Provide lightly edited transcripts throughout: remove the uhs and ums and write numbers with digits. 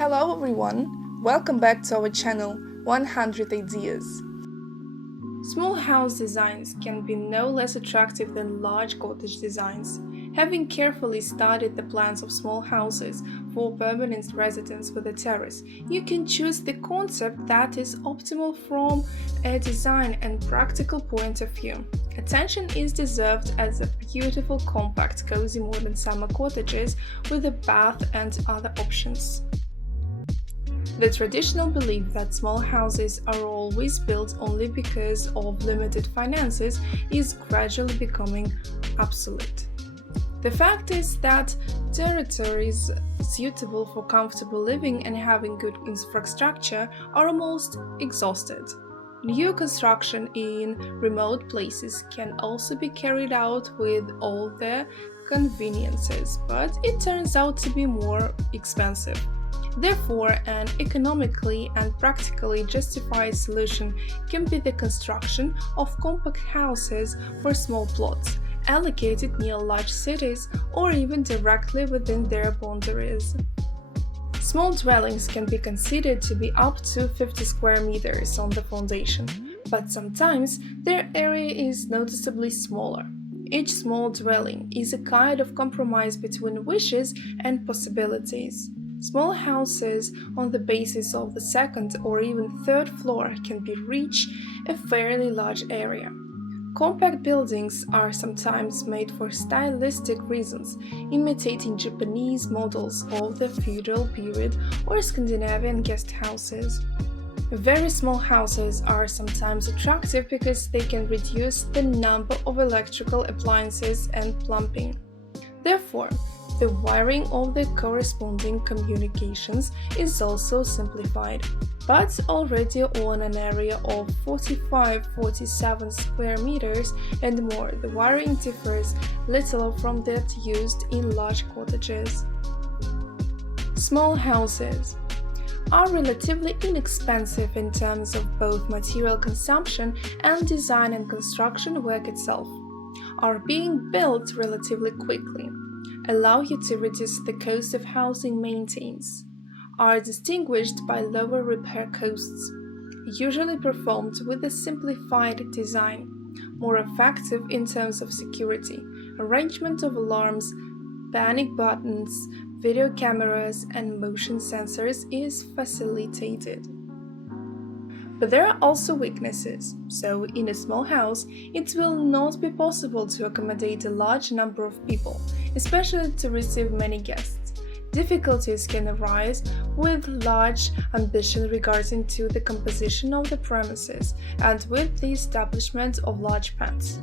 Hello everyone, welcome back to our channel 100 Ideas. Small house designs can be no less attractive than large cottage designs. Having carefully studied the plans of small houses for permanent residence with a terrace, you can choose the concept that is optimal from a design and practical point of view. Attention is deserved as a beautiful, compact, cozy modern summer cottages with a bath and other options. The traditional belief that small houses are always built only because of limited finances is gradually becoming obsolete. The fact is that territories suitable for comfortable living and having good infrastructure are almost exhausted. New construction in remote places can also be carried out with all the conveniences, but it turns out to be more expensive. Therefore, an economically and practically justified solution can be the construction of compact houses for small plots, allocated near large cities or even directly within their boundaries. Small dwellings can be considered to be up to 50 square meters on the foundation, but sometimes their area is noticeably smaller. Each small dwelling is a kind of compromise between wishes and possibilities. Small houses on the basis of the second or even third floor can reach a fairly large area. Compact buildings are sometimes made for stylistic reasons, imitating Japanese models of the feudal period or Scandinavian guest houses. Very small houses are sometimes attractive because they can reduce the number of electrical appliances and plumbing. Therefore, the wiring of the corresponding communications is also simplified, but already on an area of 45-47 square meters and more, the wiring differs little from that used in large cottages. Small houses are relatively inexpensive in terms of both material consumption and design and construction work itself, are being built relatively quickly, allow you to reduce the cost of housing maintenance, are distinguished by lower repair costs, usually performed with a simplified design, more effective in terms of security, arrangement of alarms, panic buttons, video cameras, and motion sensors is facilitated. But there are also weaknesses, so in a small house, it will not be possible to accommodate a large number of people, especially to receive many guests. Difficulties can arise with large ambition regarding to the composition of the premises and with the establishment of large pets.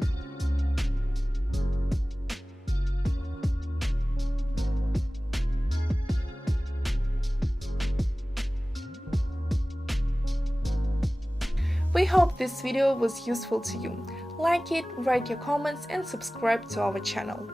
We hope this video was useful to you. Like it, write your comments and subscribe to our channel.